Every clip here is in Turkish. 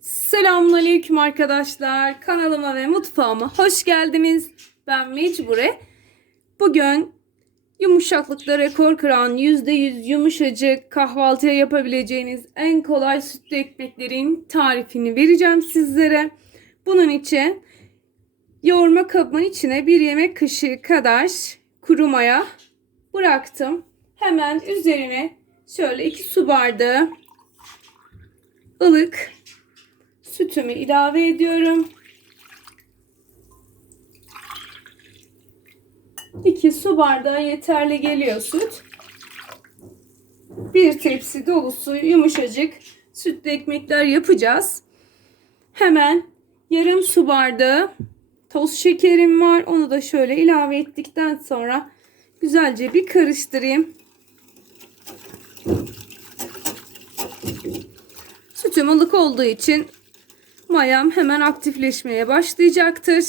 Selamünaleyküm arkadaşlar. Kanalıma ve mutfağıma hoş geldiniz. Ben Mecbure. Bugün yumuşaklıkta rekor kıran %100 yumuşacık kahvaltıya yapabileceğiniz en kolay sütlü ekmeklerin tarifini vereceğim sizlere. Bunun için yoğurma kabımın içine bir yemek kaşığı kadar kuru maya bıraktım. Hemen üzerine şöyle 2 su bardağı ılık sütümü ilave ediyorum. 2 su bardağı yeterli geliyor süt. Bir tepsi dolusu yumuşacık sütlü ekmekler yapacağız. Hemen yarım su bardağı toz şekerim var. Onu da şöyle ilave ettikten sonra güzelce bir karıştırayım. Sütüm ılık olduğu için mayam hemen aktifleşmeye başlayacaktır.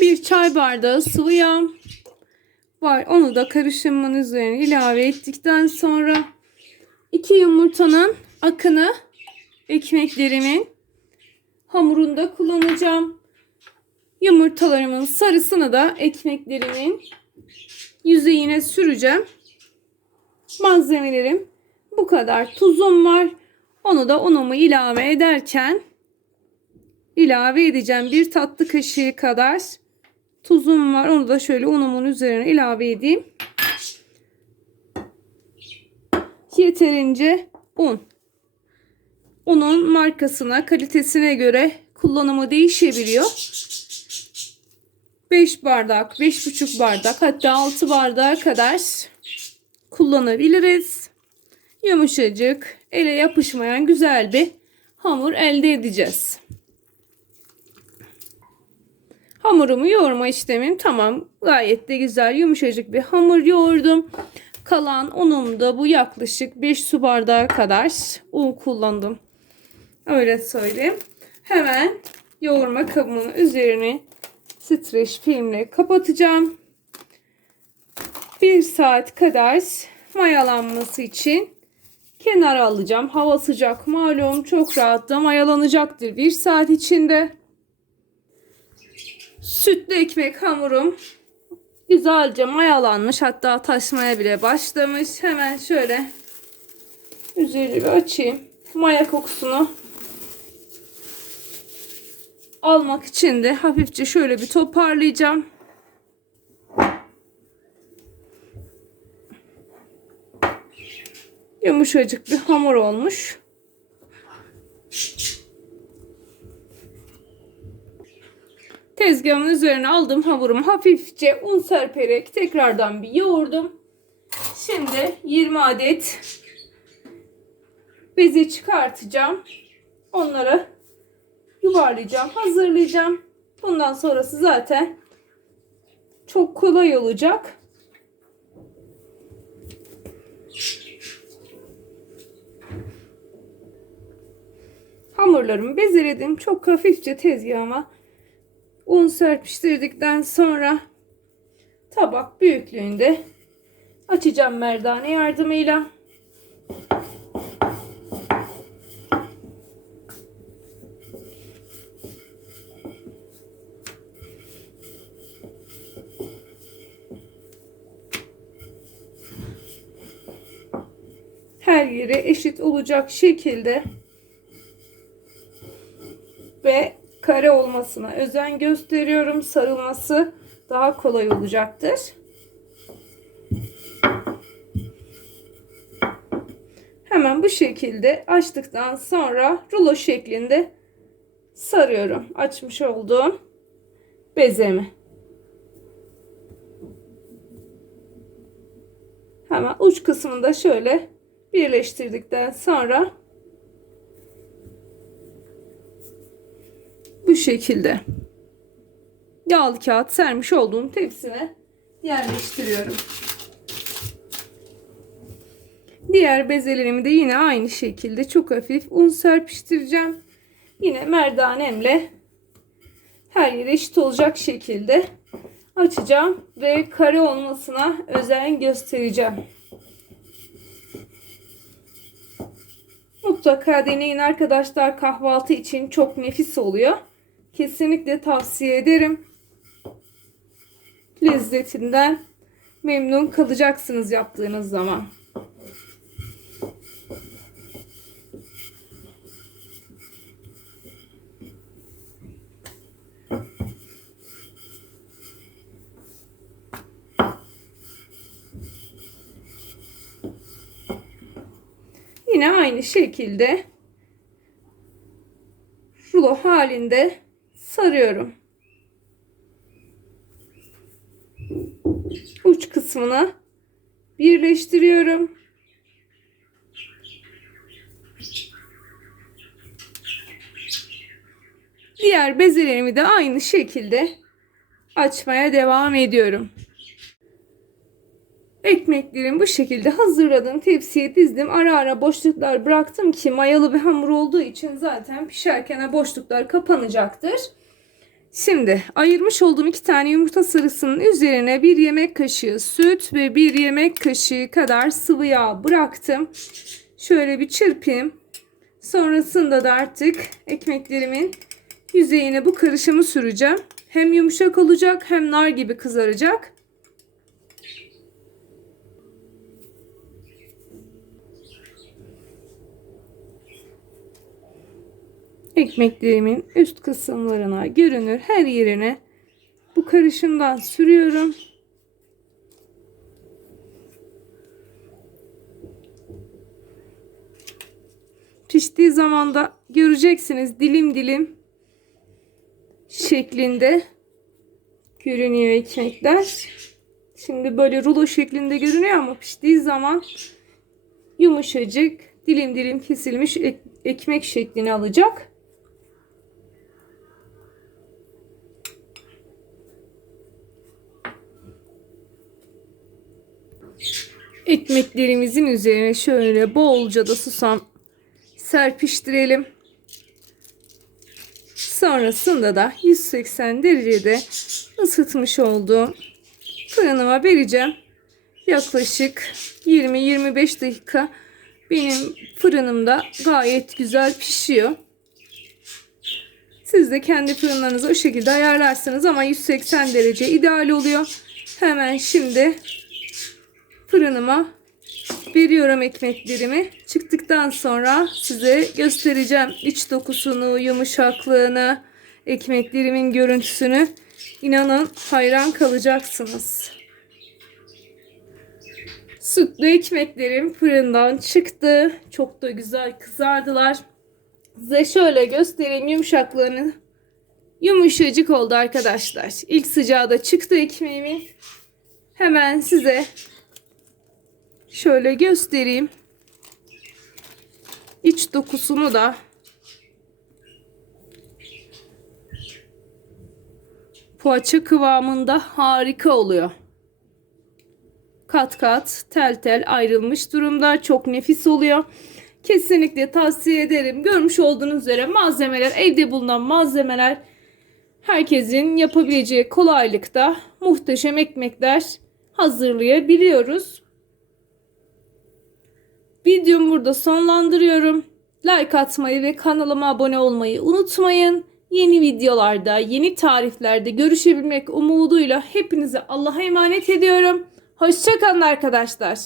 Bir çay bardağı sıvı yağ var. Onu da karışımın üzerine ilave ettikten sonra iki yumurtanın akını ekmeklerimin hamurunda kullanacağım. Yumurtalarımın sarısını da ekmeklerimin yüzeyine süreceğim. Malzemelerim bu kadar. Tuzum var. Onu da unumu ilave ederken ilave edeceğim. Bir tatlı kaşığı kadar tuzum var. Onu da şöyle unumun üzerine ilave edeyim. Yeterince un. Unun markasına, kalitesine göre kullanımı değişebiliyor. 5 bardak, 5,5 bardak hatta 6 bardağa kadar kullanabiliriz. Yumuşacık, ele yapışmayan güzel bir hamur elde edeceğiz. Hamurumu yoğurma işlemim tamam. Gayet de güzel yumuşacık bir hamur yoğurdum. Kalan unumda bu yaklaşık 5 su bardağı kadar un kullandım. Öyle söyleyeyim. Hemen yoğurma kabımın üzerini streç filmle kapatacağım. 1 saat kadar mayalanması için kenara alacağım. Hava sıcak malum çok rahat da mayalanacaktır 1 saat içinde. Sütlü ekmek hamurum güzelce mayalanmış hatta taşmaya bile başlamış. Hemen şöyle üzerini açayım. Maya kokusunu almak için de hafifçe şöyle bir toparlayacağım. Yumuşacık bir hamur olmuş. Tezgahımın üzerine aldığım hamurumu hafifçe un serperek tekrardan bir yoğurdum. Şimdi 20 adet bezi çıkartacağım. Onları yuvarlayacağım, hazırlayacağım. Bundan sonrası zaten çok kolay olacak. Hamurlarımı bezeledim. Çok hafifçe tezgahıma un serpiştirdikten sonra tabak büyüklüğünde açacağım merdane yardımıyla. Her yere eşit olacak şekilde ve kare olmasına özen gösteriyorum. Sarılması daha kolay olacaktır. Hemen bu şekilde açtıktan sonra rulo şeklinde sarıyorum. Açmış olduğum bezemi. Hemen uç kısmını da şöyle birleştirdikten sonra bu şekilde yağlı kağıt sermiş olduğum tepsime yerleştiriyorum. Diğer bezelerimi de yine aynı şekilde çok hafif un serpiştireceğim. Yine merdanemle her yere eşit olacak şekilde açacağım ve kare olmasına özen göstereceğim. Mutlaka deneyin arkadaşlar kahvaltı için çok nefis oluyor. Kesinlikle tavsiye ederim. Lezzetinden memnun kalacaksınız yaptığınız zaman. Yine aynı şekilde rulo halinde sarıyorum. Uç kısmına birleştiriyorum. Diğer bezelerimi de aynı şekilde açmaya devam ediyorum. Ekmeklerimi bu şekilde hazırladım. Tepsiye dizdim. Ara ara boşluklar bıraktım ki mayalı bir hamur olduğu için zaten pişerken boşluklar kapanacaktır. Şimdi ayırmış olduğum iki tane yumurta sarısının üzerine bir yemek kaşığı süt ve bir yemek kaşığı kadar sıvı yağ bıraktım. Şöyle bir çırpayım. Sonrasında da artık ekmeklerimin yüzeyine bu karışımı süreceğim. Hem yumuşak olacak hem nar gibi kızaracak. Ekmeklerimin üst kısımlarına görünür her yerine bu karışımdan sürüyorum. Piştiği zaman da göreceksiniz dilim dilim şeklinde görünüyor ekmekler. Şimdi böyle rulo şeklinde görünüyor ama piştiği zaman yumuşacık dilim dilim kesilmiş ek ekmek şeklini alacak. Ekmeklerimizin üzerine şöyle bolca da susam serpiştirelim. Sonrasında da 180 derecede ısıtmış olduğum fırınıma vereceğim. Yaklaşık 20-25 dakika benim fırınımda gayet güzel pişiyor. Siz de kendi fırınlarınızı o şekilde ayarlarsınız ama 180 derece ideal oluyor. Hemen şimdi fırınıma veriyorum ekmeklerimi. Çıktıktan sonra size göstereceğim iç dokusunu, yumuşaklığını, ekmeklerimin görüntüsünü. İnanın hayran kalacaksınız. Sütlü ekmeklerim fırından çıktı. Çok da güzel kızardılar. Size şöyle göstereyim yumuşaklığını. Yumuşacık oldu arkadaşlar. İlk sıcağı da çıktı ekmeğimin. Hemen size şöyle göstereyim. İç dokusunu da poğaça kıvamında harika oluyor. Kat kat tel tel ayrılmış durumda. Çok nefis oluyor. Kesinlikle tavsiye ederim. Görmüş olduğunuz üzere malzemeler evde bulunan malzemeler herkesin yapabileceği kolaylıkta muhteşem ekmekler hazırlayabiliyoruz. Videomu burada sonlandırıyorum. Like atmayı ve kanalıma abone olmayı unutmayın. Yeni videolarda, yeni tariflerde görüşebilmek umuduyla hepinizi Allah'a emanet ediyorum. Hoşçakalın arkadaşlar.